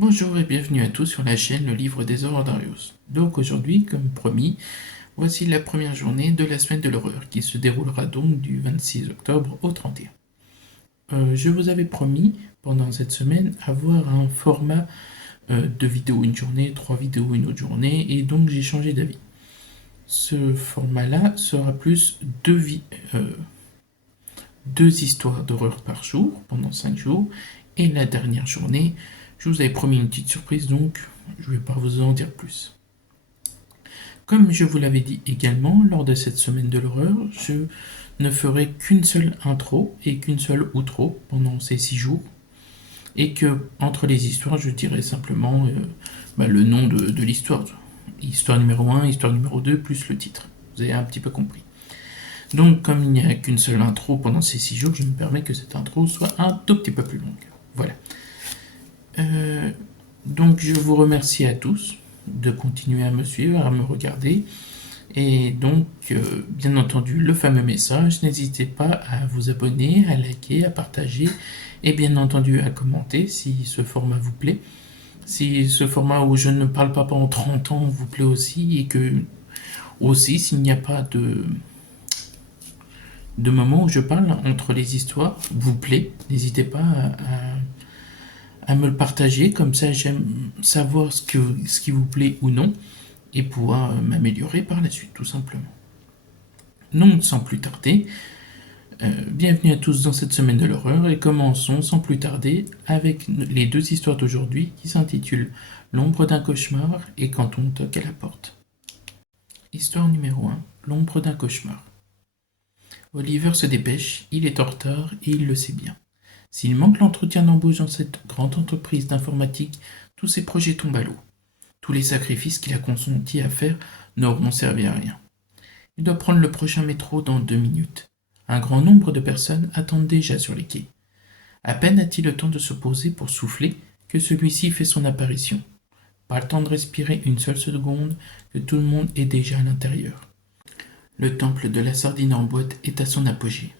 Bonjour et bienvenue à tous sur la chaîne Le Livre des Horreurs d'Arius. Donc aujourd'hui, comme promis, voici la première journée de la semaine de l'horreur qui se déroulera donc du 26 octobre au 31. Je vous avais promis pendant cette semaine avoir un format de vidéos une journée, 3 vidéos une autre journée, et donc j'ai changé d'avis. Ce format-là sera plus deux histoires d'horreur par jour pendant 5 jours, et la dernière journée, je vous avais promis une petite surprise, donc je ne vais pas vous en dire plus. Comme je vous l'avais dit également, lors de cette semaine de l'horreur, je ne ferai qu'une seule intro et qu'une seule outro pendant ces 6 jours. Et que entre les histoires, je dirai simplement le nom de l'histoire. Histoire numéro 1, histoire numéro 2, plus le titre. Vous avez un petit peu compris. Donc, comme il n'y a qu'une seule intro pendant ces 6 jours, je me permets que cette intro soit un tout petit peu plus longue. Voilà. Donc, je vous remercie à tous de continuer à me suivre, à me regarder. Et donc, bien entendu, le fameux message, n'hésitez pas à vous abonner, à liker, à partager et bien entendu à commenter si ce format vous plaît. Si ce format où je ne parle pas pendant 30 ans vous plaît aussi et que aussi s'il n'y a pas de moment où je parle entre les histoires vous plaît, n'hésitez pas à me le partager, comme ça j'aime savoir ce qui vous plaît ou non et pouvoir m'améliorer par la suite tout simplement. Donc sans plus tarder, bienvenue à tous dans cette semaine de l'horreur et commençons sans plus tarder avec les deux histoires d'aujourd'hui qui s'intitulent L'ombre d'un cauchemar et Quand on toque à la porte. Histoire numéro 1, L'ombre d'un cauchemar. Oliver se dépêche, il est en retard et il le sait bien. S'il manque l'entretien d'embauche dans cette grande entreprise d'informatique, tous ses projets tombent à l'eau. Tous les sacrifices qu'il a consenti à faire n'auront servi à rien. Il doit prendre le prochain métro dans 2 minutes. Un grand nombre de personnes attendent déjà sur les quais. À peine a-t-il le temps de se poser pour souffler que celui-ci fait son apparition. Pas le temps de respirer une seule seconde que tout le monde est déjà à l'intérieur. Le temple de la sardine en boîte est à son apogée.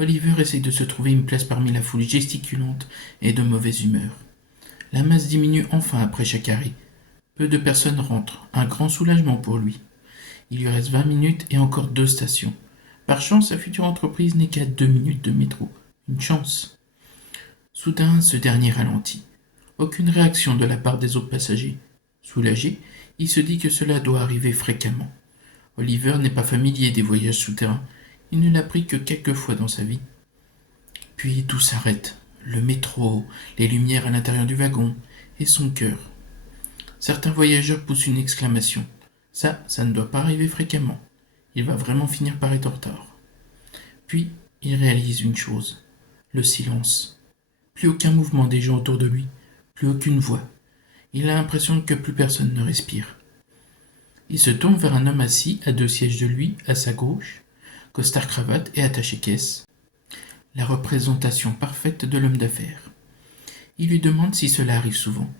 Oliver essaye de se trouver une place parmi la foule gesticulante et de mauvaise humeur. La masse diminue enfin après chaque arrêt. Peu de personnes rentrent, un grand soulagement pour lui. Il lui reste 20 minutes et encore 2 stations. Par chance, sa future entreprise n'est qu'à 2 minutes de métro. Une chance. Soudain, ce dernier ralentit. Aucune réaction de la part des autres passagers. Soulagé, il se dit que cela doit arriver fréquemment. Oliver n'est pas familier des voyages souterrains. Il ne l'a pris que quelques fois dans sa vie. Puis tout s'arrête. Le métro, les lumières à l'intérieur du wagon, et son cœur. Certains voyageurs poussent une exclamation. Ça ne doit pas arriver fréquemment. Il va vraiment finir par être en retard. Puis, il réalise une chose. Le silence. Plus aucun mouvement des gens autour de lui. Plus aucune voix. Il a l'impression que plus personne ne respire. Il se tourne vers un homme assis à 2 sièges de lui, à sa gauche, costard-cravate et attaché-caisse. La représentation parfaite de l'homme d'affaires. Il lui demande si cela arrive souvent.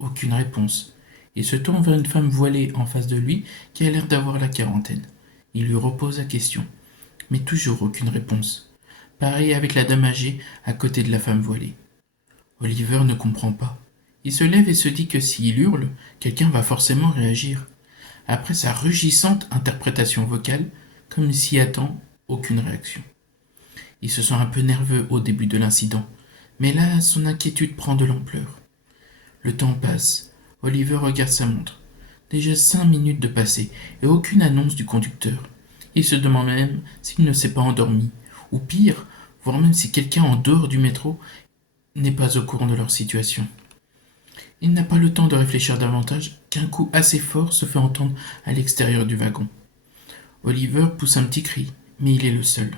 Aucune réponse. Il se tourne vers une femme voilée en face de lui qui a l'air d'avoir la quarantaine. Il lui repose la question. Mais toujours aucune réponse. Pareil avec la dame âgée à côté de la femme voilée. Oliver ne comprend pas. Il se lève et se dit que s'il hurle, quelqu'un va forcément réagir. Après sa rugissante interprétation vocale, comme il s'y attend, aucune réaction. Il se sent un peu nerveux au début de l'incident, mais là, son inquiétude prend de l'ampleur. Le temps passe. Oliver regarde sa montre. Déjà 5 minutes de passé et aucune annonce du conducteur. Il se demande même s'il ne s'est pas endormi, ou pire, voire même si quelqu'un en dehors du métro n'est pas au courant de leur situation. Il n'a pas le temps de réfléchir davantage qu'un coup assez fort se fait entendre à l'extérieur du wagon. Oliver pousse un petit cri, mais il est le seul.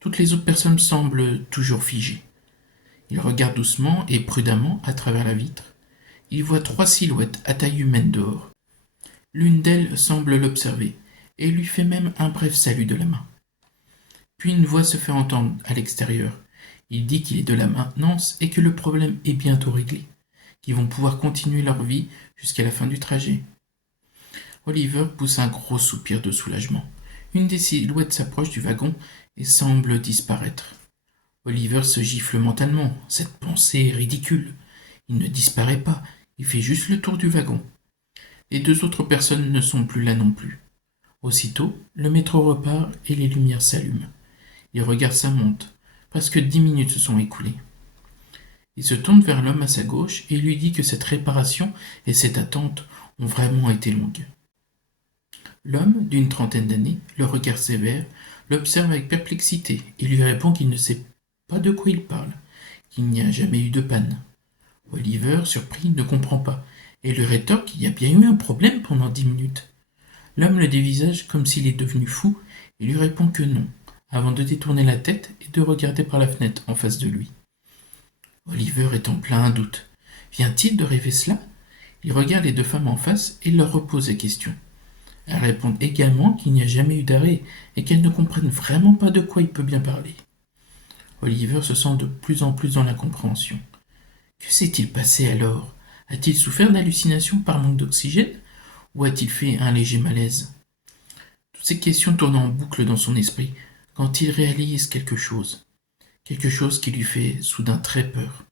Toutes les autres personnes semblent toujours figées. Il regarde doucement et prudemment à travers la vitre. Il voit 3 silhouettes à taille humaine dehors. L'une d'elles semble l'observer et lui fait même un bref salut de la main. Puis une voix se fait entendre à l'extérieur. Il dit qu'il est de la maintenance et que le problème est bientôt réglé, qu'ils vont pouvoir continuer leur vie jusqu'à la fin du trajet. Oliver pousse un gros soupir de soulagement. Une des silhouettes s'approche du wagon et semble disparaître. Oliver se gifle mentalement. Cette pensée est ridicule. Il ne disparaît pas, il fait juste le tour du wagon. Les deux autres personnes ne sont plus là non plus. Aussitôt, le métro repart et les lumières s'allument. Il regarde sa montre. Presque 10 minutes se sont écoulées. Il se tourne vers l'homme à sa gauche et lui dit que cette réparation et cette attente ont vraiment été longues. L'homme, d'une trentaine d'années, le regard sévère, l'observe avec perplexité et lui répond qu'il ne sait pas de quoi il parle, qu'il n'y a jamais eu de panne. Oliver, surpris, ne comprend pas et lui rétorque qu'il y a bien eu un problème pendant 10 minutes. L'homme le dévisage comme s'il est devenu fou et lui répond que non, avant de détourner la tête et de regarder par la fenêtre en face de lui. Oliver est en plein doute. Vient-il de rêver cela? Il regarde les deux femmes en face et leur repose la question. Elles répondent également qu'il n'y a jamais eu d'arrêt et qu'elles ne comprennent vraiment pas de quoi il peut bien parler. Oliver se sent de plus en plus dans l'incompréhension. Que s'est-il passé alors? A-t-il souffert d'hallucinations par manque d'oxygène? Ou a-t-il fait un léger malaise? Toutes ces questions tournent en boucle dans son esprit quand il réalise quelque chose qui lui fait soudain très peur.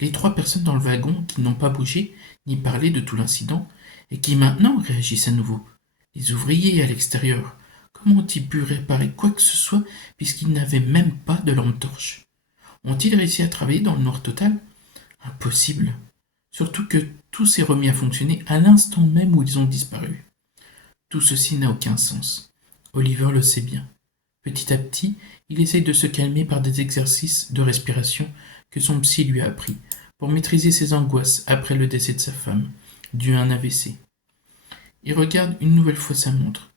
Les trois personnes dans le wagon qui n'ont pas bougé ni parlé de tout l'incident et qui maintenant réagissent à nouveau. Les ouvriers à l'extérieur, comment ont-ils pu réparer quoi que ce soit puisqu'ils n'avaient même pas de lampe torche? Ont-ils réussi à travailler dans le noir total? Impossible. Surtout que tout s'est remis à fonctionner à l'instant même où ils ont disparu. Tout ceci n'a aucun sens. Oliver le sait bien. Petit à petit, il essaye de se calmer par des exercices de respiration que son psy lui a appris pour maîtriser ses angoisses après le décès de sa femme, dû à un AVC. Il regarde une nouvelle fois sa montre.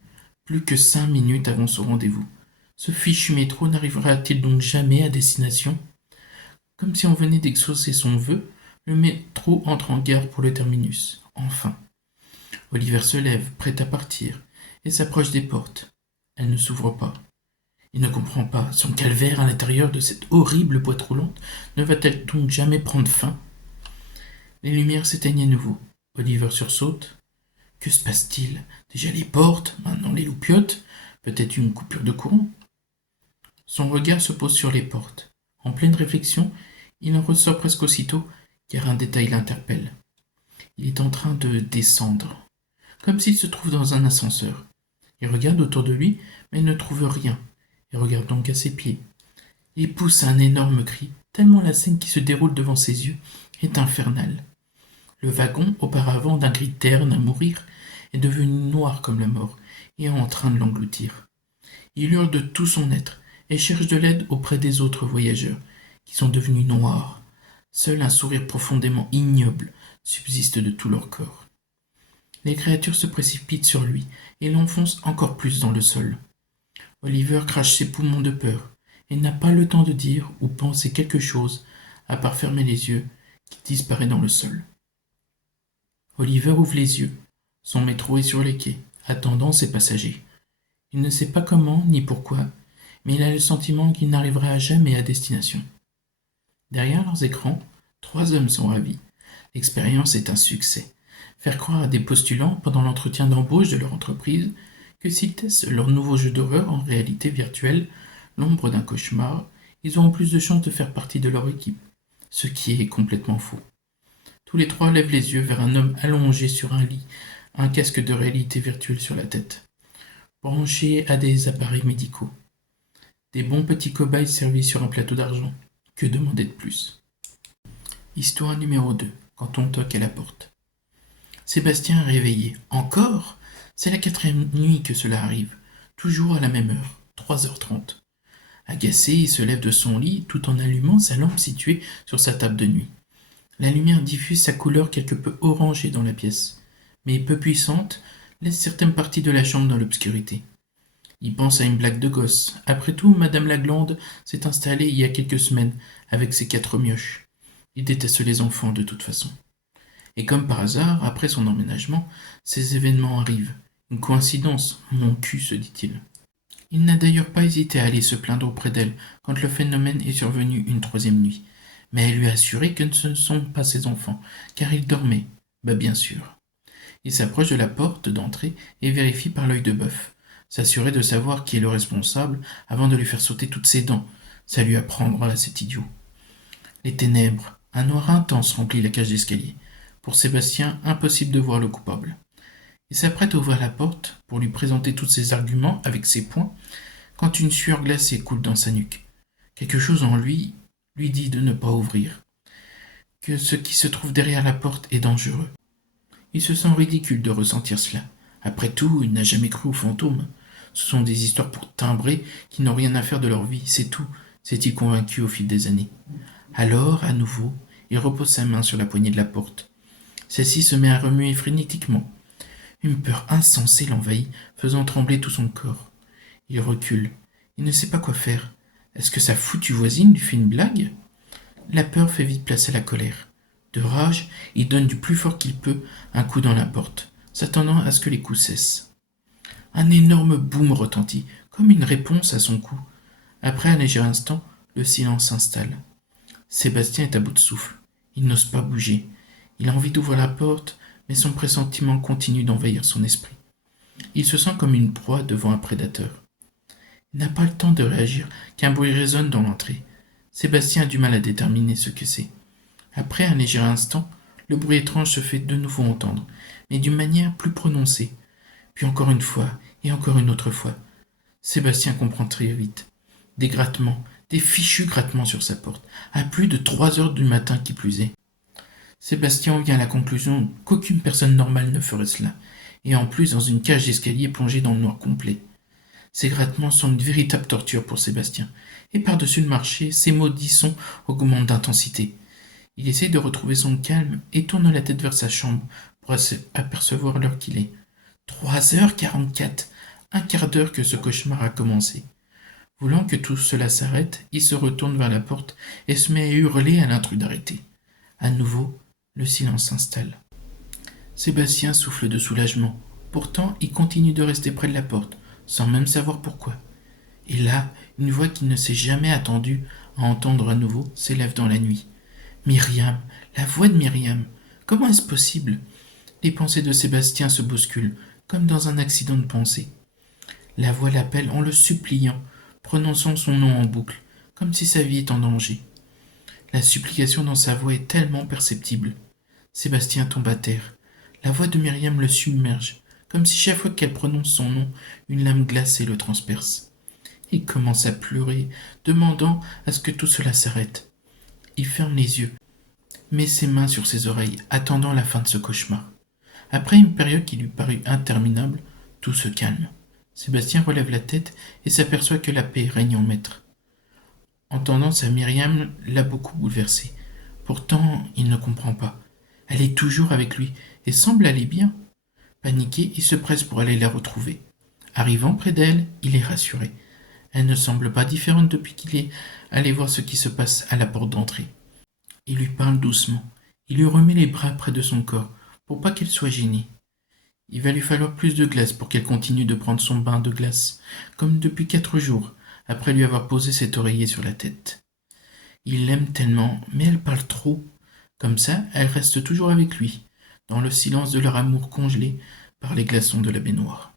Plus que 5 minutes avant son rendez-vous. Ce fichu métro n'arrivera-t-il donc jamais à destination? Comme si on venait d'exaucer son vœu, le métro entre en gare pour le terminus. Enfin. Oliver se lève, prêt à partir, et s'approche des portes. Elles ne s'ouvrent pas. Il ne comprend pas. Son calvaire à l'intérieur de cette horrible boîte roulante ne va-t-elle donc jamais prendre fin? Les lumières s'éteignent à nouveau. Oliver sursaute. Que se passe-t-il? Déjà les portes, maintenant les loupiottes, peut-être une coupure de courant? Son regard se pose sur les portes. En pleine réflexion, il en ressort presque aussitôt, car un détail l'interpelle. Il est en train de descendre, comme s'il se trouve dans un ascenseur. Il regarde autour de lui, mais ne trouve rien, et regarde donc à ses pieds. Il pousse un énorme cri, tellement la scène qui se déroule devant ses yeux est infernale. Le wagon, auparavant d'un gris terne à mourir, est devenu noir comme la mort, et est en train de l'engloutir. Il hurle de tout son être, et cherche de l'aide auprès des autres voyageurs, qui sont devenus noirs. Seul un sourire profondément ignoble subsiste de tout leur corps. Les créatures se précipitent sur lui et l'enfoncent encore plus dans le sol. Oliver crache ses poumons de peur et n'a pas le temps de dire ou penser quelque chose à part fermer les yeux qui disparaît dans le sol. Oliver ouvre les yeux. Son métro est sur les quais, attendant ses passagers. Il ne sait pas comment ni pourquoi, mais il a le sentiment qu'il n'arrivera jamais à destination. Derrière leurs écrans, 3 hommes sont ravis. L'expérience est un succès. Faire croire à des postulants pendant l'entretien d'embauche de leur entreprise que s'ils testent leur nouveau jeu d'horreur en réalité virtuelle, l'ombre d'un cauchemar, ils auront plus de chances de faire partie de leur équipe, ce qui est complètement faux. Tous les trois lèvent les yeux vers un homme allongé sur un lit, un casque de réalité virtuelle sur la tête, branché à des appareils médicaux. Des bons petits cobayes servis sur un plateau d'argent. Que demander de plus? Histoire numéro 2. Quand on toque à la porte. Sébastien est réveillé. Encore? C'est la 4e nuit que cela arrive. Toujours à la même heure, 3h30. Agacé, il se lève de son lit tout en allumant sa lampe située sur sa table de nuit. La lumière diffuse sa couleur quelque peu orangée dans la pièce, mais peu puissante, laisse certaines parties de la chambre dans l'obscurité. Il pense à une blague de gosse. Après tout, Madame Laglande s'est installée il y a quelques semaines avec ses 4 mioches. Il déteste les enfants de toute façon. Et comme par hasard, après son emménagement, ces événements arrivent. Une coïncidence, mon cul, se dit-il. Il n'a d'ailleurs pas hésité à aller se plaindre auprès d'elle quand le phénomène est survenu une 3e nuit. Mais elle lui a assuré que ce ne sont pas ses enfants, car ils dormaient. Bah bien sûr. Il s'approche de la porte d'entrée et vérifie par l'œil de bœuf. S'assurer de savoir qui est le responsable avant de lui faire sauter toutes ses dents. Ça lui apprendra à cet idiot. Les ténèbres, Un noir intense remplit la cage d'escalier. Pour Sébastien, impossible de voir le coupable. Il s'apprête à ouvrir la porte pour lui présenter tous ses arguments avec ses poings quand une sueur glacée coule dans sa nuque. Quelque chose en lui dit de ne pas ouvrir, que ce qui se trouve derrière la porte est dangereux. Il se sent ridicule de ressentir cela. Après tout, il n'a jamais cru aux fantômes. Ce sont des histoires pour timbrer qui n'ont rien à faire de leur vie, c'est tout, s'est-il convaincu au fil des années. Alors, à nouveau, il repose sa main sur la poignée de la porte. Celle-ci se met à remuer frénétiquement. Une peur insensée l'envahit, faisant trembler tout son corps. Il recule. Il ne sait pas quoi faire. Est-ce que sa foutue voisine lui fait une blague? La peur fait vite place à la colère. De rage, il donne du plus fort qu'il peut un coup dans la porte, s'attendant à ce que les coups cessent. Un énorme boum retentit, comme une réponse à son coup. Après un léger instant, le silence s'installe. Sébastien est à bout de souffle. Il n'ose pas bouger. Il a envie d'ouvrir la porte, mais son pressentiment continue d'envahir son esprit. Il se sent comme une proie devant un prédateur. Il n'a pas le temps de réagir qu'un bruit résonne dans l'entrée. Sébastien a du mal à déterminer ce que c'est. Après un léger instant, le bruit étrange se fait de nouveau entendre, mais d'une manière plus prononcée. Puis encore une fois, et encore une autre fois. Sébastien comprend très vite. Des grattements, des fichus grattements sur sa porte, à plus de 3 heures du matin qui plus est. Sébastien vient à la conclusion qu'aucune personne normale ne ferait cela, et en plus dans une cage d'escalier plongée dans le noir complet. Ces grattements sont une véritable torture pour Sébastien, et par-dessus le marché, ses maudits sons augmentent d'intensité. Il essaie de retrouver son calme et tourne la tête vers sa chambre pour apercevoir l'heure qu'il est. 3h44, un quart d'heure que ce cauchemar a commencé. Voulant que tout cela s'arrête, il se retourne vers la porte et se met à hurler à l'intrus d'arrêter. À nouveau, le silence s'installe. Sébastien souffle de soulagement. Pourtant, il continue de rester près de la porte, sans même savoir pourquoi. Et là, une voix qu'il ne s'est jamais attendu à entendre à nouveau s'élève dans la nuit. Myriam, la voix de Myriam. Comment est-ce possible? Les pensées de Sébastien se bousculent, comme dans un accident de pensée. La voix l'appelle en le suppliant, prononçant son nom en boucle, comme si sa vie est en danger. La supplication dans sa voix est tellement perceptible. Sébastien tombe à terre. La voix de Myriam le submerge, comme si chaque fois qu'elle prononce son nom, une lame glacée le transperce. Il commence à pleurer, demandant à ce que tout cela s'arrête. Il ferme les yeux, met ses mains sur ses oreilles, attendant la fin de ce cauchemar. Après une période qui lui parut interminable, tout se calme. Sébastien relève la tête et s'aperçoit que la paix règne en maître. Entendant sa Myriam l'a beaucoup bouleversé. Pourtant, il ne comprend pas. Elle est toujours avec lui et semble aller bien. Paniqué, il se presse pour aller la retrouver. Arrivant près d'elle, il est rassuré. Elle ne semble pas différente depuis qu'il est allé voir ce qui se passe à la porte d'entrée. Il lui parle doucement. Il lui remet les bras près de son corps pour pas qu'elle soit gênée. Il va lui falloir plus de glace pour qu'elle continue de prendre son bain de glace, comme depuis 4 jours, après lui avoir posé cet oreiller sur la tête. Il l'aime tellement, mais elle parle trop. Comme ça, elle reste toujours avec lui, dans le silence de leur amour congelé par les glaçons de la baignoire.